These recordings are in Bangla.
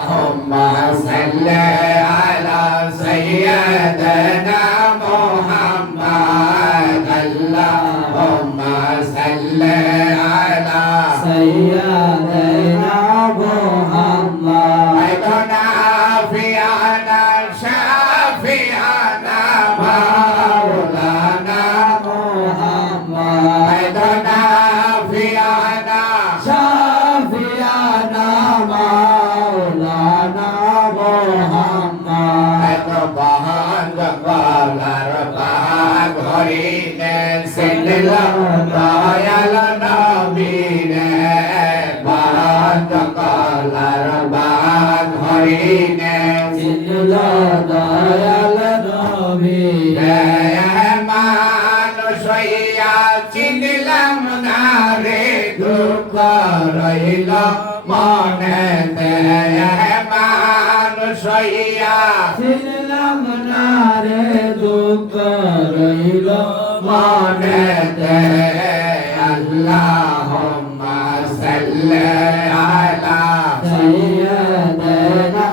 اللهم صل على سيدنا محمد اللهم صل على سيدنا محمد أيضنا فينا شافينا مولانا محمد أيضنا فينا شافينا مولانا محمد بهان قالر بهان غرين سللا دايل نبيين بهان قالر بهان غرين سللا دايل نبيين মান সইয়া চিনলাম না রে দুঃখ রইল মনেতে মান সইয়া চিনলাম না রে দুঃখ রইল মনেতে আল্লাহুম্মা সাল্লি আলা سيدنا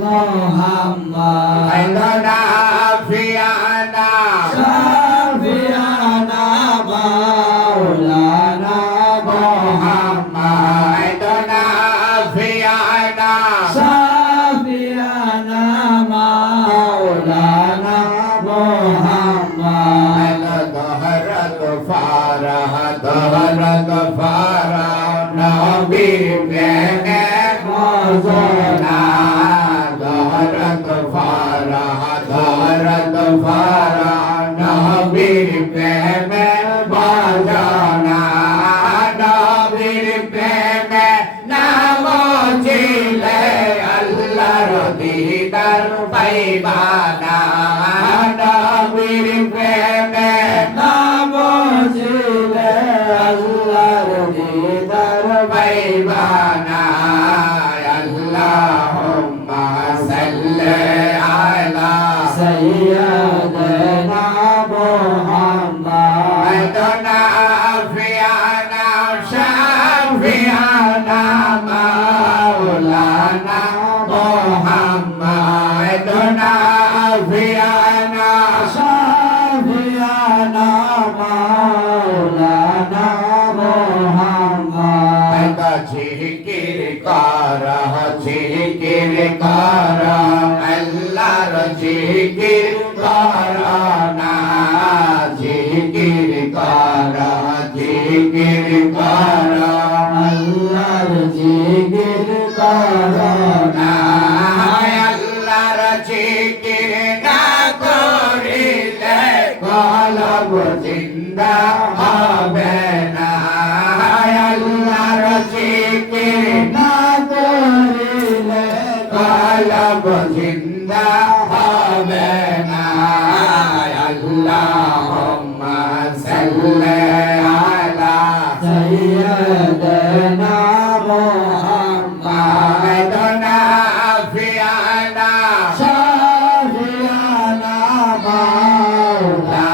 محمد আইনা ফিয়ানা شافينا مولانا محمد আইনা ফিয়ানা شافينا مولانا محمد দহরত ফারা নবী প্রেমে মজনা দহরত ফারা নবীর প্রেমে মজনা নবীর প্রেমে নাম ছিলে আল্লাহর দিদার পাইবানা নবীর প্রেমে নাম ছিলে আল্লাহর দিদার পাইবানা আল্লাহুম্মা সাল্লি আলা سيدنا محمد আইনা ফিয়ানা শাফিয়ানা মাওলানা মুহাম্মদ আইনা ফিয়ানা شافينا مولانا محمد জিকির কর আল্লাহর জিকির কর না জিকির কর আল্লাহর জিকির করোনা আল্লাহর জিকির না করিলে কলব জিন্দা হবে না আল্লাহর জিকির না করিলে কলব জিন্দা হবে না আল্লাহুম্মা সাল্লি আলা سيدنا محمد আইনা ফিয়ানা شافينا مولانا